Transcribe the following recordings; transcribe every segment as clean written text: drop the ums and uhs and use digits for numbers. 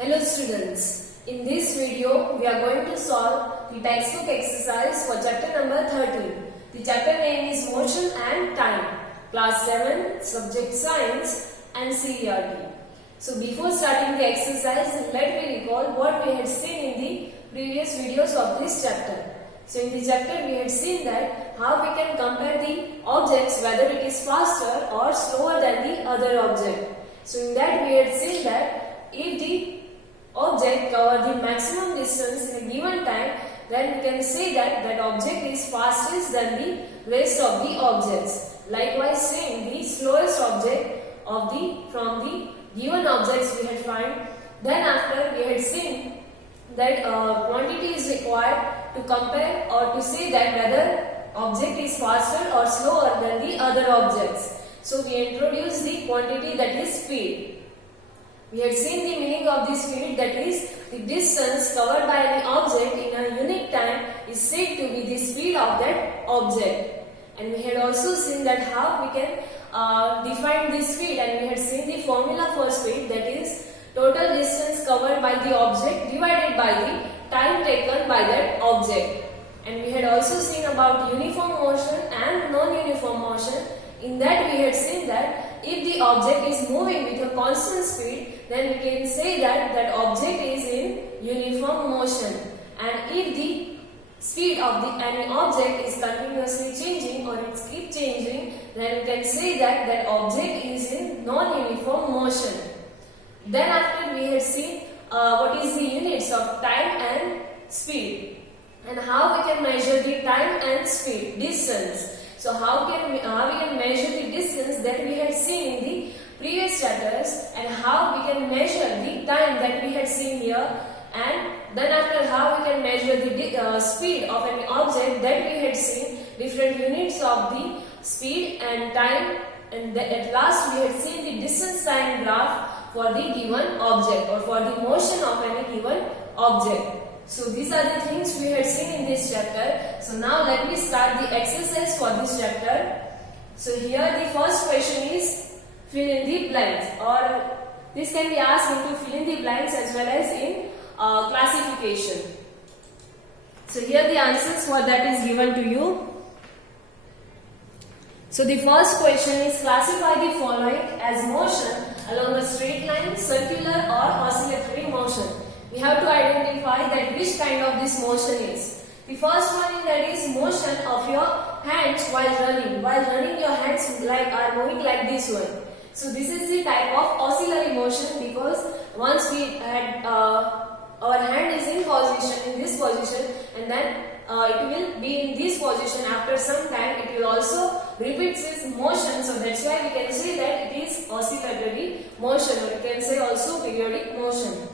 Hello students, in this video we are going to solve the textbook exercise for chapter number 13. The chapter name is Motion and Time, class 7, subject Science and CERT. So before starting the exercise, let me recall what we had seen in the previous videos of this chapter. So in the chapter we had seen that how we can compare the objects whether it is faster or slower than the other object. So in that we had seen that if the object cover the maximum distance in a given time, then we can say that that object is fastest than the rest of the objects. Likewise, same the slowest object of from the given objects we had find. Then after we had seen that quantity is required to compare or to say that whether object is faster or slower than the other objects. So we introduce the quantity, that is speed. We had seen the meaning of this speed, that is the distance covered by any object in a unit time is said to be the speed of that object. And we had also seen that how we can define this speed, and we had seen the formula for speed, that is total distance covered by the object divided by the time taken by that object. And we had also seen about uniform motion and non-uniform motion. In that we had seen that if the object is moving with a constant speed, then we can say that that object is in uniform motion. And if the speed of any object is continuously changing or it keeps changing, then we can say that that object is in non-uniform motion. Then after we had seen what is the units of time and speed, and how we can measure the time and speed, distance. So how we can measure the distance that we had seen in the previous chapters, and how we can measure the time that we had seen here, and then after how we can measure the speed of any object that we had seen, different units of the speed and time, and at last we had seen the distance time graph for the given object or for the motion of any given object. So these are the things we had seen in this chapter. So now let me start the exercise for this chapter. So here the first question is fill in the blanks, or this can be asked into fill in the blanks as well as in classification. So here the answers for that is given to you. So the first question is classify the following as motion along a straight line, circular or oscillatory motion. We have to identify that which kind of this motion is. The first one is that is motion of your hands while running. While running, your hands are moving like this one. So this is the type of oscillatory motion, because once we had our hand is in position, in this position, and then it will be in this position. After some time it will also repeat its motion, so that's why we can say that it is oscillatory motion, or you can say also periodic motion.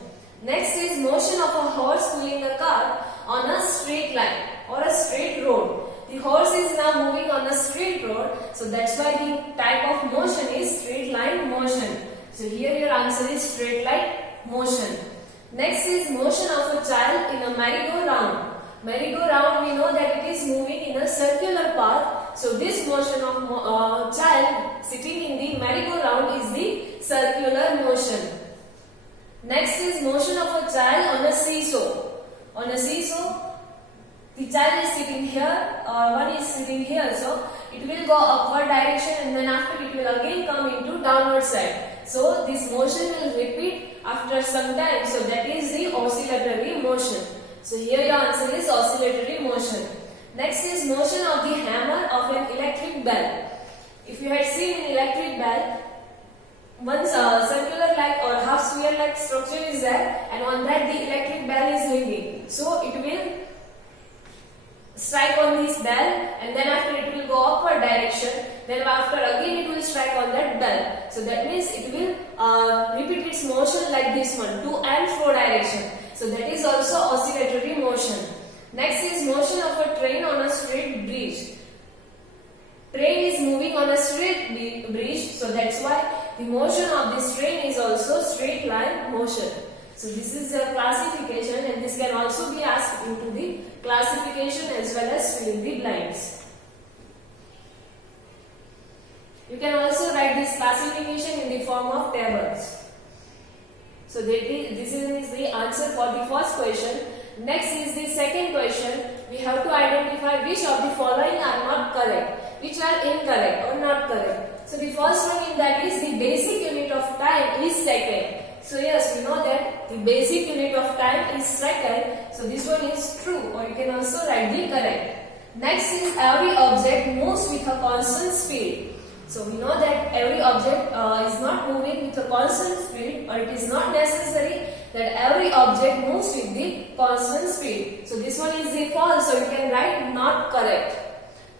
Next is motion of a horse pulling a cart on a straight line or a straight road. The horse is now moving on a straight road, so that's why the type of motion is straight line motion. So here your answer is straight line motion. Next is motion of a child in a merry-go-round. Merry-go-round, we know that it is moving in a circular path. So this motion of child sitting in the merry-go-round is the circular motion. Next is motion of a child on a seesaw. On a seesaw, the child is sitting here, or one is sitting here, so it will go upward direction, and then after it will again come into downward side. So this motion will repeat after some time, so that is the oscillatory motion. So here your answer is oscillatory motion. Next is motion of the hammer of an electric bell. If you had seen an electric bell, one circular like or half sphere like structure is there, and on that the electric bell is ringing. So it will strike on this bell, and then after it will go upward direction, then after again it will strike on that bell. So that means it will repeat its motion like this one, to and fro direction. So that is also oscillatory motion. Next is motion of a train on a straight bridge. Train is moving on a straight bridge, so that's why the motion of this train is also straight line motion. So this is the classification, and this can also be asked into the classification as well as fill in the blanks. You can also write this classification in the form of tables. So this is the answer for the first question. Next is the second question. We have to identify which of the following are not correct, which are incorrect or not correct. So the first one in that is the basic unit of time is second. So yes, we know that the basic unit of time is second. So this one is true, or you can also write the correct. Next is every object moves with a constant speed. So we know that every object is not moving with a constant speed, or it is not necessary that every object moves with the constant speed. So this one is the false, so you can write not correct.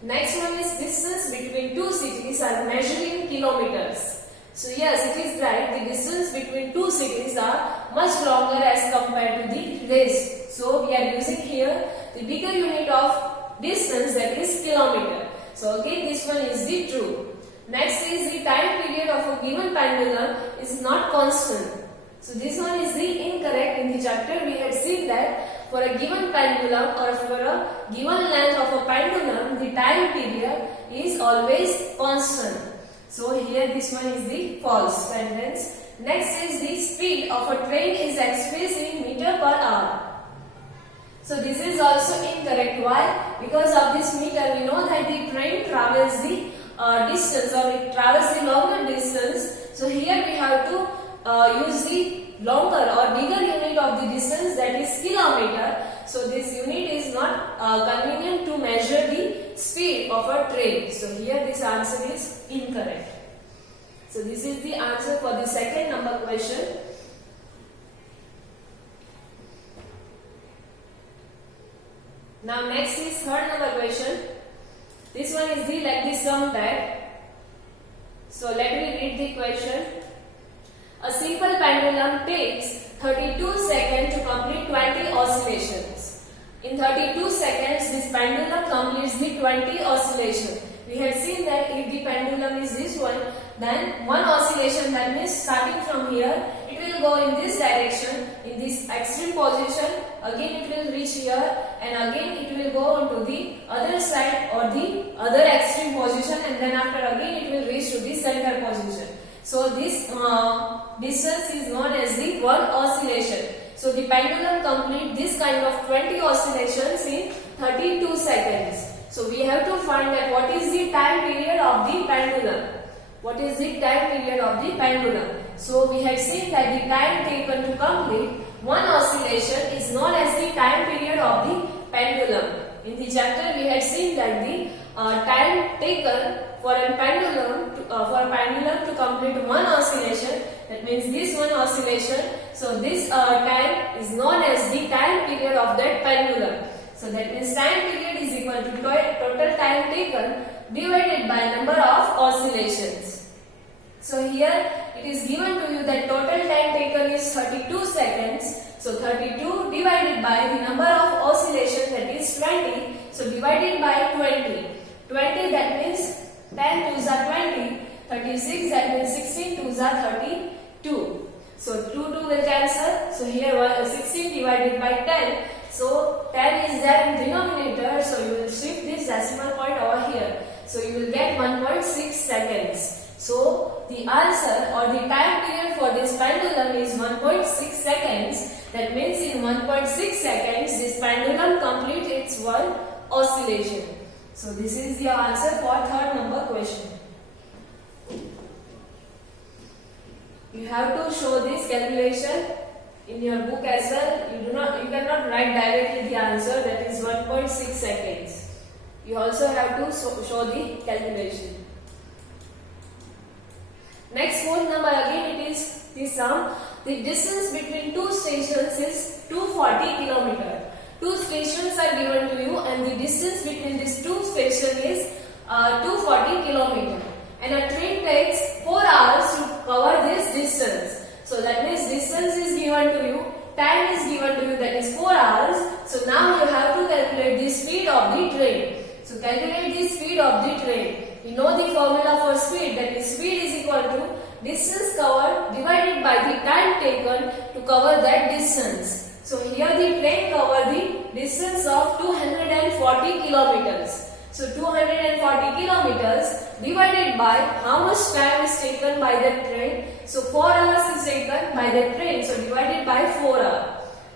Next one is distance between two cities are measured in kilometers. So yes, it is right, the distance between two cities are much longer as compared to the rest. So we are using here the bigger unit of distance, that is kilometer. So again this one is the true. Next is the time period of a given pendulum is not constant. So this one is the incorrect. In the chapter we had seen that for a given pendulum or for a given length of a pendulum, the time period is always constant. So here this one is the false sentence. Next is the speed of a train is expressed in meter per hour. So this is also incorrect. Why? Because of this meter we know that the train travels the distance, or it travels the longer distance. So here we have to use the longer or bigger unit of the distance, that is kilometer. So this unit is not convenient to measure the speed of a train. So here this answer is incorrect. So this is the answer for the second number question. Now next is third number question. This one is the like the sum type. So let me read the question. A simple pendulum takes 32 seconds to complete 20 oscillations. In 32 seconds, this pendulum completes the 20 oscillations. We have seen that if the pendulum is this one, then one oscillation, that means starting from here, it will go in this direction, in this extreme position, again it will reach here, and again it will go on to the other side or the other extreme position, and then after again it will reach to the center position. So this distance is known as the one oscillation. So the pendulum completes this kind of 20 oscillations in 32 seconds. So we have to find that what is the time period of the pendulum. What is the time period of the pendulum? So we have seen that the time taken to complete one oscillation is known as the time period of the pendulum. In the chapter we had seen that the time taken for a pendulum to complete one oscillation, that means this one oscillation. So this time is known as the time period of that pendulum. So that means time period is equal to total time taken divided by number of oscillations. So here it is given to you that total time taken is 32 seconds. So 32 divided by the number of oscillations, that is 20. So divided by 20. 20, that means 10 twos are 20. 36, that means 16 twos are 32. So 2 will cancel. So here 16 divided by 10. So 10 is there in denominator. So you will shift this decimal point over here. So you will get 1.6 seconds. So the answer or the time period for this pendulum is 1.6 seconds. That means in 1.6 seconds this pendulum completes its one oscillation. So this is your answer for third number question. You have to show this calculation in your book as well. You cannot write directly the answer, that is 1.6 seconds. You also have to show the calculation. Next fourth number, again it is the sum. The distance between two stations is 240 km. Two stations are given to you and the distance between these two stations is 240 km. And a train takes 4 hours to cover this distance. So that means distance is given to you, time is given to you, that is 4 hours. So now you have to calculate the speed of the train. So calculate the speed of the train. You know the formula for speed, that is speed is equal to distance covered divided by the time taken to cover that distance. So here the train covered the distance of 240 kilometers. So 240 kilometers divided by how much time is taken by the train. So 4 hours is taken by the train. So divided by 4 hours.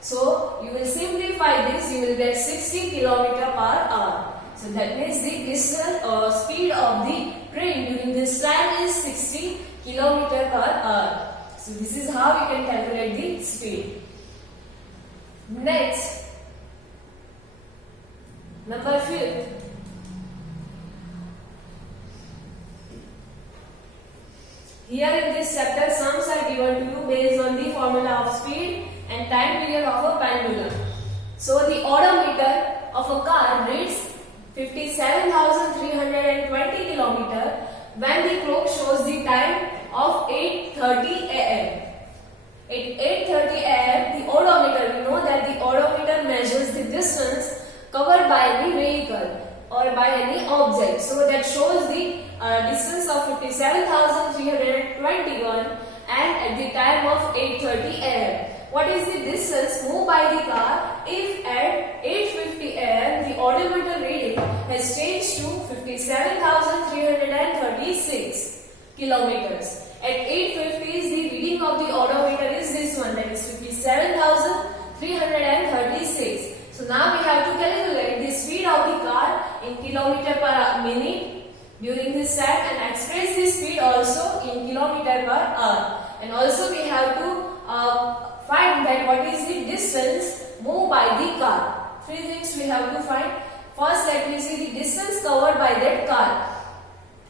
So you will simplify this. You will get 60 kilometer per hour. So that means the distance or speed of the train during this time is 60 kilometer per hour. So this is how we can calculate the speed. Next, number 5. Here in this chapter, sums are given to you based on the formula of speed and time period of a pendulum. So the odometer of a car reads 57,320 kilometers when the clock shows the time of 8:30 a.m. At 8:30 a.m. the odometer, we know that the odometer measures the distance covered by any vehicle or by any object. So that shows the distance of 57,321 and at the time of 8:30 a.m. What is the distance moved by the car if at 8:50 a.m. the odometer reading has changed to 57,336 kilometers. At 8:50 is the reading of the odometer is this one, that is 57,336. So now we have to calculate the speed of the car in kilometer per minute during this time and express the speed also in kilometer per hour. And also we have to find that what is the distance moved by the car. 3 things we have to find. First, let me see the distance covered by that car.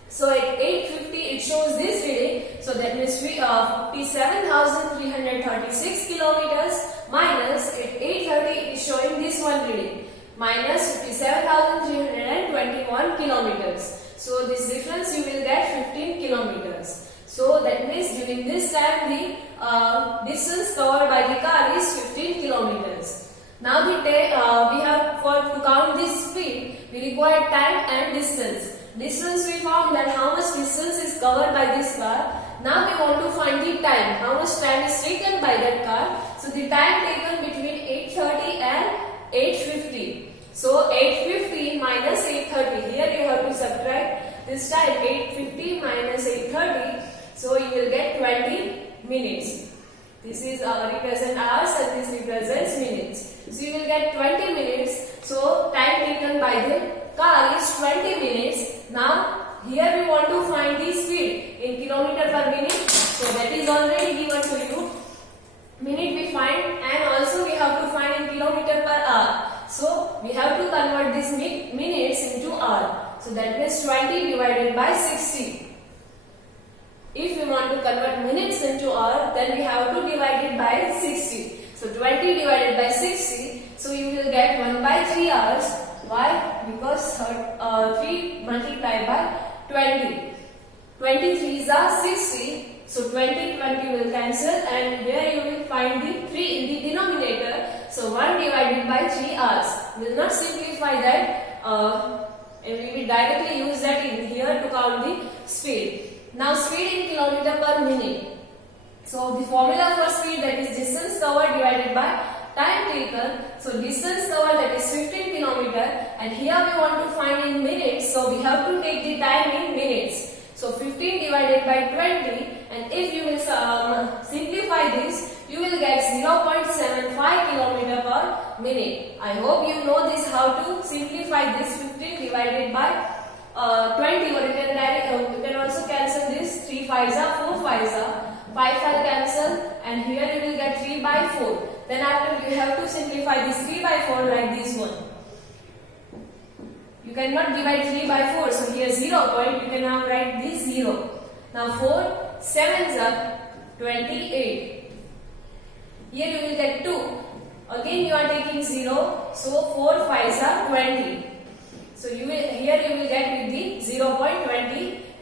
So at 8:50 it shows this reading. So that means 57,336 kilometers minus at 8:30 it is showing this one reading minus 57,321 kilometers. So this difference you will get 15 kilometers. So that means during this time the distance covered by the car is 15 kilometers. Now we have to count this speed, we require time and distance. Distance we found that how much distance is covered by this car. Now we want to find the time, how much time is taken by that car. So the time taken between 8:30 and 8:50. So 8:50 minus 8:30. Here you have to subtract this time 8:50 minus 8:30. So you will get 20 minutes. This is represent hours and this represents minutes. So you will get 20 minutes. So time taken by the car is 20 minutes. Now here we want to find the speed in kilometer per minute. So that is already given to you. Minute we find and also we have to find in kilometer per hour. So we have to convert this minutes into hour. So that means 20 divided by 60. If we want to convert minutes into hour, then we have to divide it by 60. So 20 divided by 60. So you will get 1 by 3 hours. Why? Because 3 multiplied by 20. 23 are 60. So 20 will cancel and here you will find the 3 in the denominator. So 1 divided by 3 hours. We will not simplify that and we will directly use that in here to count the speed. Now speed in kilometer per minute. So the formula for speed, that is distance covered divided by time taken. So distance covered, that is 15 kilometer, and here we want to find in minutes. So we have to take the time in minutes. So 15 divided by 20, and if you will simplify this, you will get 0.75 kilometer per minute. I hope you know this, how to simplify this 15 divided by 20, or you can also cancel this. 3 5s are 4 5s are 5 cancel, and here you will get 3 by 4. Then after you have to simplify this 3 by 4 like this one. You cannot divide 3 by 4, so here 0 point, you can now write this 0. Now 4 7s are 28. Here you will get 2. Again you are taking 0, so 4 5s are 20. So here you will get with the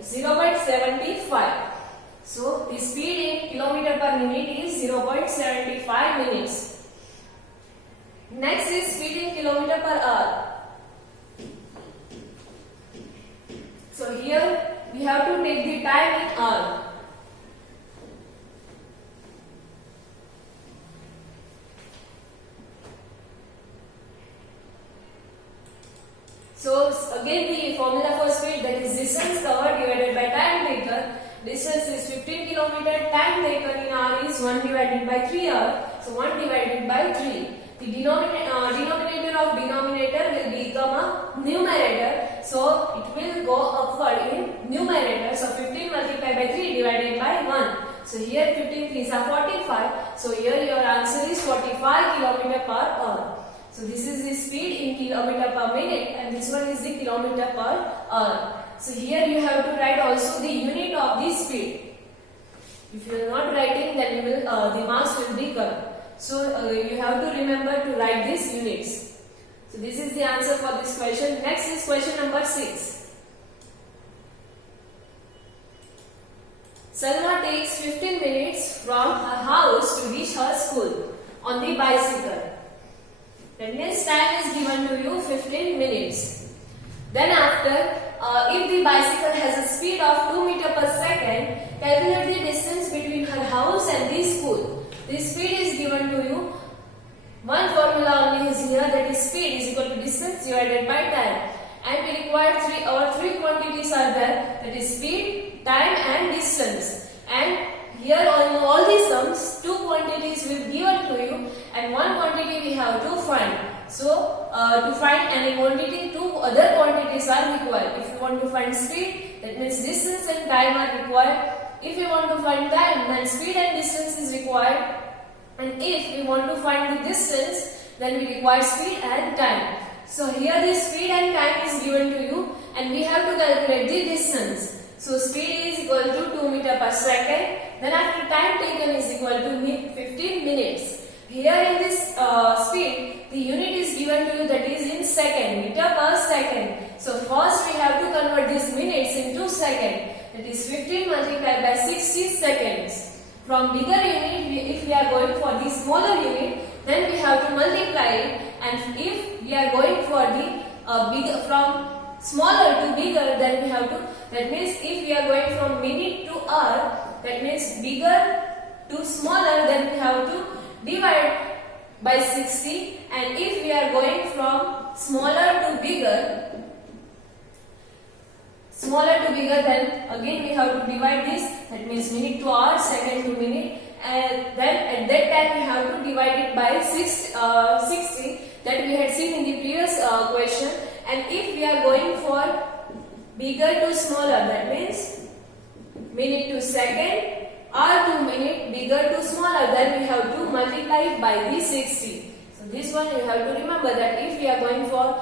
0.75. So the speed in kilometer per minute is 0.75 minutes. Next is speed in kilometer per hour. So here we have to take the time in hour. So again again the formula for speed, that is distance covered divided by time taken. Distance is 15 kilometer, time taken in hour is 1 divided by 3 hour. So 1 divided by 3. The denominator of denominator will become a numerator. So it will go upward in numerator. So 15 multiplied by 3 divided by 1. So here 15 3s are 45. So here your answer is 45 kilometer per hour. So this is the speed in kilometer per minute and this one is the kilometer per hour. So here you have to write also the unit of the speed. If you are not writing, then you will the marks will be cut. So you have to remember to write these units. So this is the answer for this question. Next is question number 6. Salma takes 15 minutes from her house to reach her school on the bicycle. That means time is given to you 15 minutes. Then after, if the bicycle has a speed of 2 meters per second, calculate the distance between her house and the school. The speed is given to you. One formula only is here, that is speed is equal to distance divided by time. And we require three quantities are there, that is speed, time and distance. And here on all these sums, 2 quantities will be given to you and 1 quantity we have to find. So to find any quantity, 2 other quantities are required. If you want to find speed, that means distance and time are required. If you want to find time, then speed and distance is required. And if we want to find the distance, then we require speed and time. So here the speed and time is given to you and we have to calculate the distance. So speed is equal to 2 meters per second. Then after time taken is equal to 15 minutes. Here in this speed, the unit is given to you, that is in second, meter per second. So first we have to convert these minutes into second. That is 15 multiplied by 60 seconds. From bigger unit, if we are going for the smaller unit, then we have to multiply it. And if we are going for the bigger, from smaller to bigger, then we have to, that means if we are going from minute to hour, that means bigger to smaller, then we have to divide by 60. And if we are going from smaller to bigger, then again we have to divide this, that means minute to hour, second to minute, and then at that time we have to divide it by 60 that we had seen in the previous question. And if we are going for bigger to smaller, that means minute to second, hour to minute, bigger to smaller, then we have to multiply it by the 60. So this one you have to remember, that if we are going for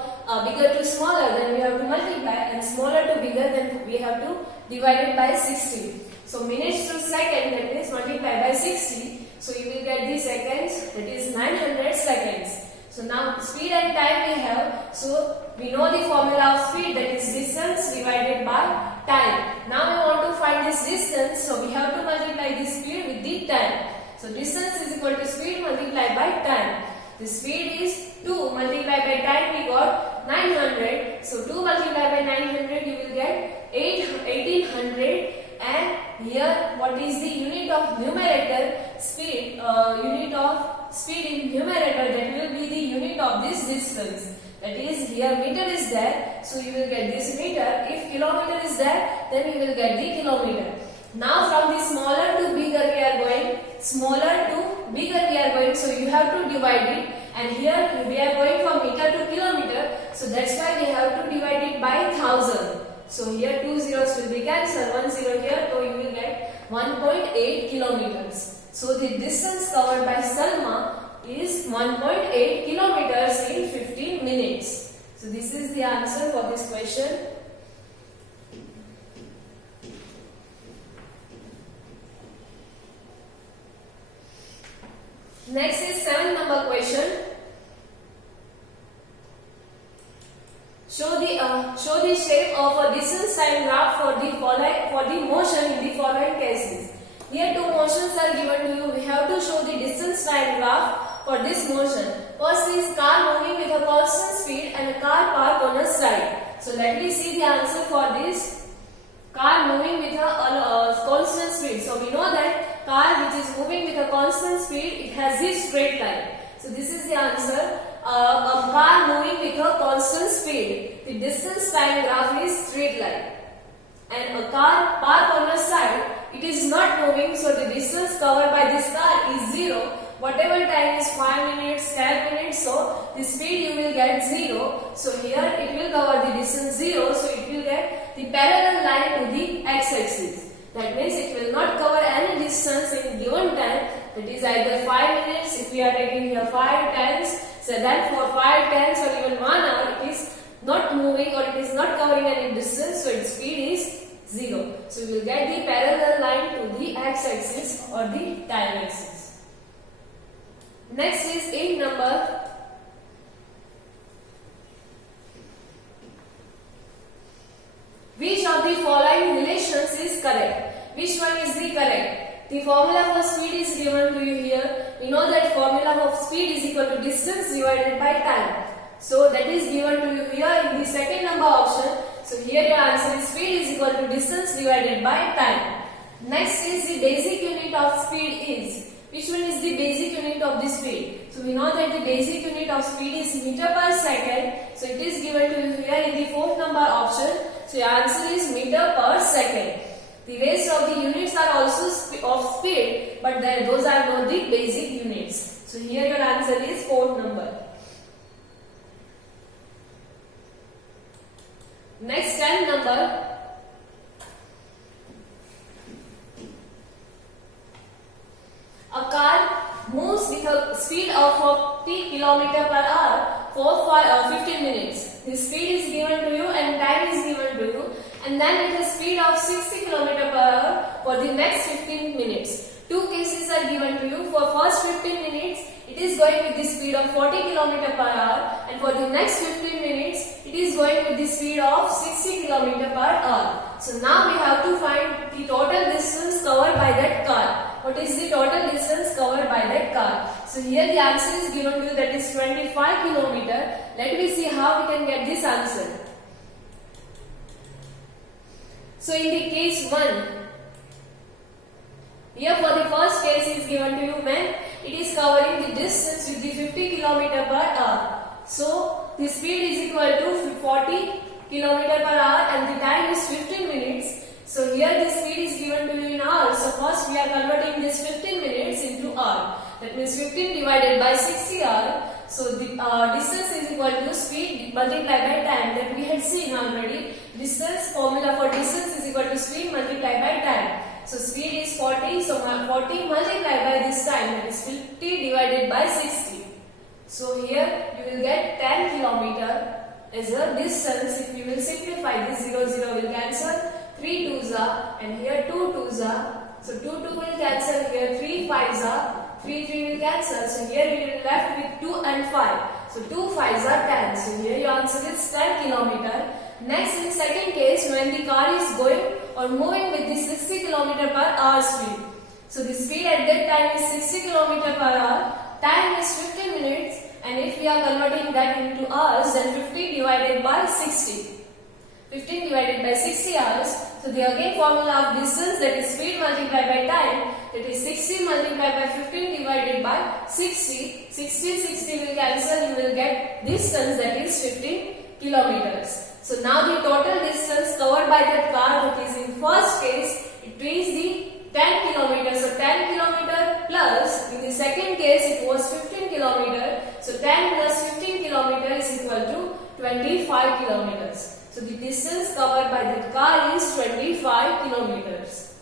bigger to smaller, then we have to multiply, and smaller to bigger, then we have to divide it by 60. So minutes to second, that means multiply by 60. So you will get the seconds, that is 900 seconds. So now speed and time we have. So we know the formula of speed, that is distance divided by time. Now we want to find this distance, so we have to multiply this speed with the time. So distance is equal to speed multiplied by time. The speed is 2 multiplied by time, we got 900. So 2 multiplied by 900, you will get 1800. And here what is the unit of numerator? Speed, unit of speed in numerator, that will be the unit of this distance. That is, here meter is there, so you will get this meter. If kilometer is there, then you will get the kilometer. Now from the smaller to bigger we are going, smaller to bigger we are going, so you have to divide it. And here we are going from meter to kilometer, so that's why we have to divide it by 1000. So here 2 zeros will be cancelled, 1 zero here, so you will get 1.8 kilometers. So the distance covered by Salma is 1.8 kilometers in 15 minutes. So this is the answer for this question. Next is 7th number question. Show the shape of a distance time graph for the motion in the following cases. Here 2 motions are given to you. We have to show the distance time graph for this motion. First is car moving with a constant speed and a car parked on a side. So let me see the answer for this. Car moving with a constant speed. So we know that car which is moving with a constant speed, it has this straight line. So this is the answer. a car moving with a constant speed. The distance time graph is straight line. And a car parked on a side, it is not moving, so the distance covered by this car is 0. Whatever time is 5 minutes, 10 minutes, so the speed you will get 0. So here it will cover the distance 0, so it will get the parallel line to the x-axis. That means it will not cover any distance in given time. That is either 5 minutes, if we are taking here 5 times, so then for 5 times or even 1 hour, it is not moving or it is not covering any distance, so its speed is 0. So we will get the parallel line to the x-axis or the time axis. Next is 8 number. Which of the following relations is correct? Which one is the correct? The formula for speed is given to you here. We know that formula of speed is equal to distance divided by time. So that is given to you here in the second number option. So here your answer is speed is equal to distance divided by time. Next is the basic unit of speed is. Which one is the basic unit of the speed? So we know that the basic unit of speed is meter per second. So it is given to you here in the fourth number option. So your answer is meter per second. The rest of the units are also of speed, but those are not the basic units. So here your answer is fourth number. Next 10 number. A car moves with a speed of 40 km per hour for 15 minutes. The speed is given to you and time is given to you, and then with a speed of 60 km per hour for the next 15 minutes. Two cases are given to you. For first 15 minutes, it is going with the speed of 40 km per hour, and for the next 15 minutes, it is going with the speed of 60 km per hour. So now we have to find the total distance covered by that car. What is the total distance covered by that car? So here the answer is given to you, that is 25 km. Let me see how we can get this answer. So in the case 1, here for the first case is given to you when it is covering the distance with the 50 km per hour. So the speed is equal to 40 km per hour and the time is 15 minutes. So here the speed is given to you in hours. So first we are converting this 15 minutes into hour. That means 15 divided by 60 hour. So the distance is equal to speed multiplied by time, that we had seen already. Distance, formula for distance is equal to speed multiplied by time. So speed is 40, so 40 multiplied by this time, that is 50 divided by 60. So here you will get 10 km as a distance. If you will simplify this, 0 0 will cancel, 3 2s are, and here 2 2s are. So 2 2 will cancel, here 3 5s are, 3 3 will cancel. So here we will left with 2 and 5. So 2 5s are 10. So here your answer is 10 km. Next, in second case, when the car is going or moving with the 60 km per hour speed. So the speed at that time is 60 km per hour. Time is 15 minutes, and if we are converting that into hours, then 50 divided by 60. 15 divided by 60 hours. So the again formula of distance, that is speed multiplied by time, that is 60 multiplied by 15 divided by 60. 60 will cancel, you will get distance, that is 15 kilometers. So now the total distance covered by that car, that is in first case, it is the 10 kilometers. So 10 kilometer plus, in the second case it was 15 kilometer. So 10 plus 15 kilometer is equal to 25 kilometers. So the distance covered by that car is 25 kilometers.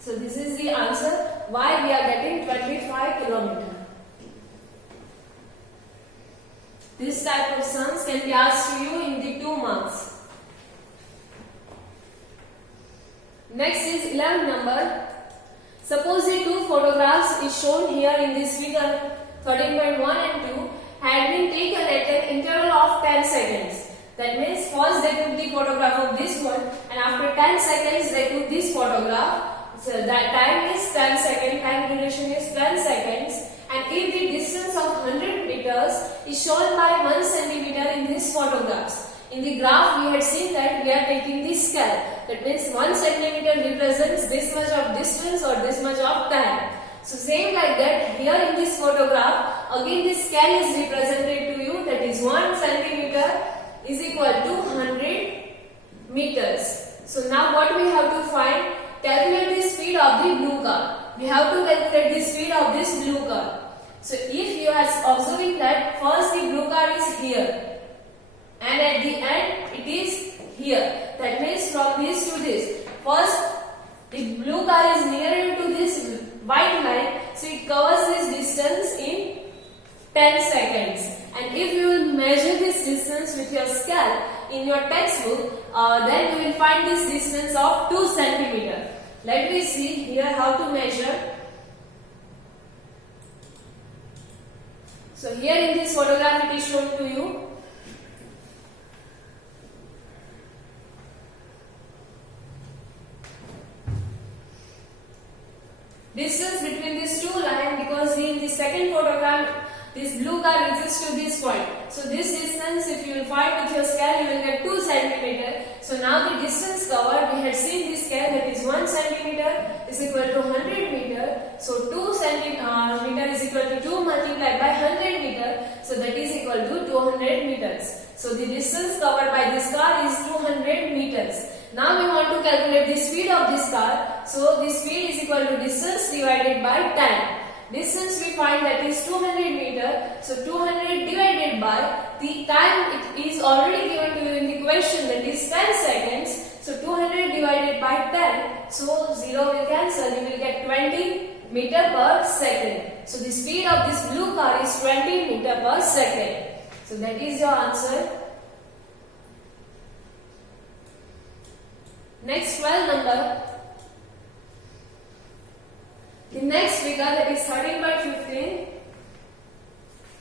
So this is the answer why we are getting 25 kilometers. This type of sums can be asked to you in the 2 marks. Next is 11 number. Suppose the two photographs is shown here in this figure 13.1 and 2 had been taken at an interval of 10 seconds. That means first they took the photograph of this one, and after 10 seconds they took this photograph. So that time is 10 seconds, time duration is 10 seconds. And if the distance of 100 meters is shown by 1 centimeter in these photographs. In the graph we had seen that we are taking the scale. That means 1 centimeter represents this much of distance or this much of time. So same like that, here in this photograph, again this scale is represented to you, that is 1 centimeter is equal to 100 meters. So now what we have to find? Calculate the speed of the blue car. We have to calculate the speed of this blue car. So if you are observing that first the blue car is here and at the end it is here. That means from this to this. First the blue car is nearer to this white line, so it covers this distance in 10 seconds. And if you will measure this distance with your scale in your textbook, then you will find this distance of 2 centimeter. Let me see here how to measure. So here in this photograph it is shown to you. Distance between these two lines, because in the second photograph this blue car reaches to this point. So this distance, if you will find with your scale, you will get 2 centimeter. So now the distance covered, we had seen this scale, that is 1 centimeter is equal to 100 meter. So 2 centimeter is equal to 2 multiplied by 100 meter. So that is equal to 200 meters. So the distance covered by this car is 200 meters. Now we want to calculate the speed of this car. So the speed is equal to distance divided by time. Distance we find, that is 200 meter. So 200 divided by the time, it is already given to you in the question, that is 10 seconds. So 200 divided by 10. So 0 will cancel. You will get 20 meter per second. So the speed of this blue car is 20 meter per second. So that is your answer. Next 12 number. The next figure, that is 13 by 15.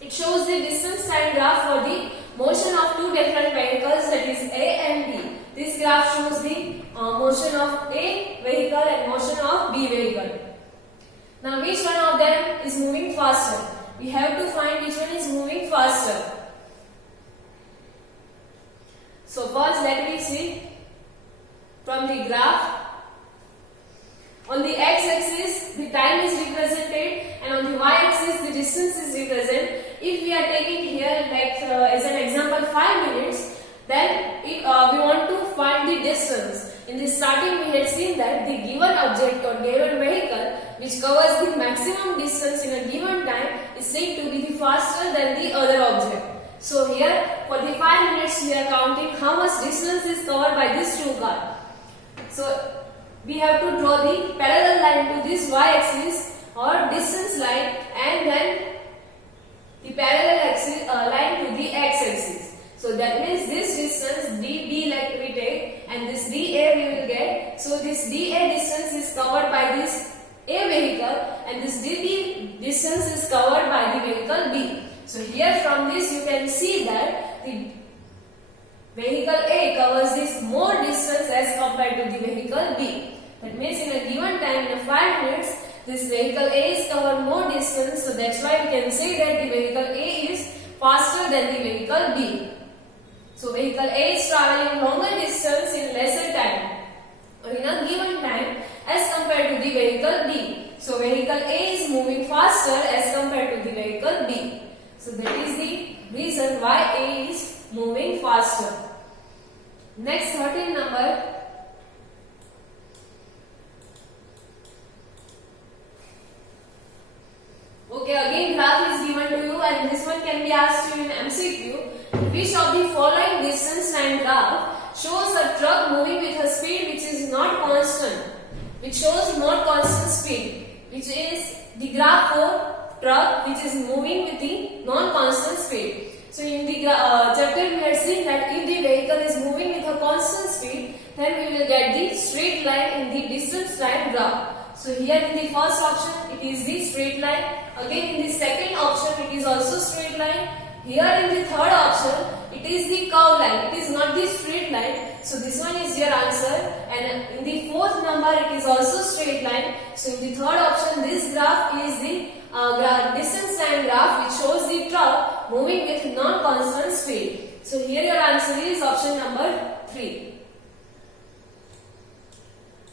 It shows the distance time graph for the motion of two different vehicles, that is A and B. This graph shows the motion of A vehicle and motion of B vehicle. Now which one of them is moving faster? We have to find which one is moving faster. So first let me see from the graph. On the x-axis the time is represented and on the y-axis the distance is represented. If we are taking here like as an example 5 minutes, then if we want to find the distance. In the starting we had seen that the given object or given vehicle which covers the maximum distance in a given time is said to be the faster than the other object. So here for the 5 minutes we are counting how much distance is covered by this two car. So we have to draw the parallel line to this y-axis or distance line and then the parallel axis, line to the x-axis. So that means this distance dB like we take and this dA we will get. So this dA distance is covered by this A vehicle and this dB distance is covered by the vehicle B. So here from this you can see that the vehicle A covers this more distance as compared to the vehicle B. That means in a given time, in a 5 minutes, this vehicle A is covered more distance. So that's why we can say that the vehicle A is faster than the vehicle B. So vehicle A is traveling longer distance in lesser time or in a given time as compared to the vehicle B. So vehicle A is moving faster as compared to the vehicle B. So that is the reason why A is moving faster. Next 13 number. Okay, again graph is given to you and this one can be asked to you in MCQ. Which of the following distance line graph shows a truck moving with a speed which is not constant, which shows not constant speed, which is the graph for truck which is moving with the non-constant speed. So in the chapter we had seen that if the vehicle is moving with a constant speed, then we will get the straight line in the distance line graph. So here in the first option it is the straight line. Again in the second option it is also straight line. Here in the third option it is the curve line. It is not the straight line. So this one is your answer. And in the fourth number it is also straight line. So in the third option this graph is the distance line graph which shows the truck moving with non-constant speed. So here your answer is option number 3.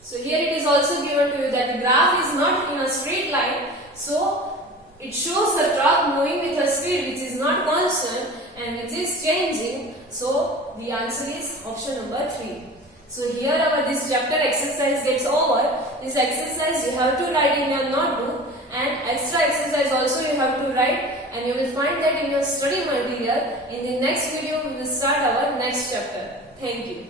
So here it is also given to you that the graph is not in a straight line. So It shows the truck moving with a speed which is not constant and which is changing. So the answer is option number 3. So here our this chapter exercise gets over. This exercise you have to write in your notebook, and extra exercise also you have to write, and you will find that in your study material. In the next video we will start our next chapter. Thank you.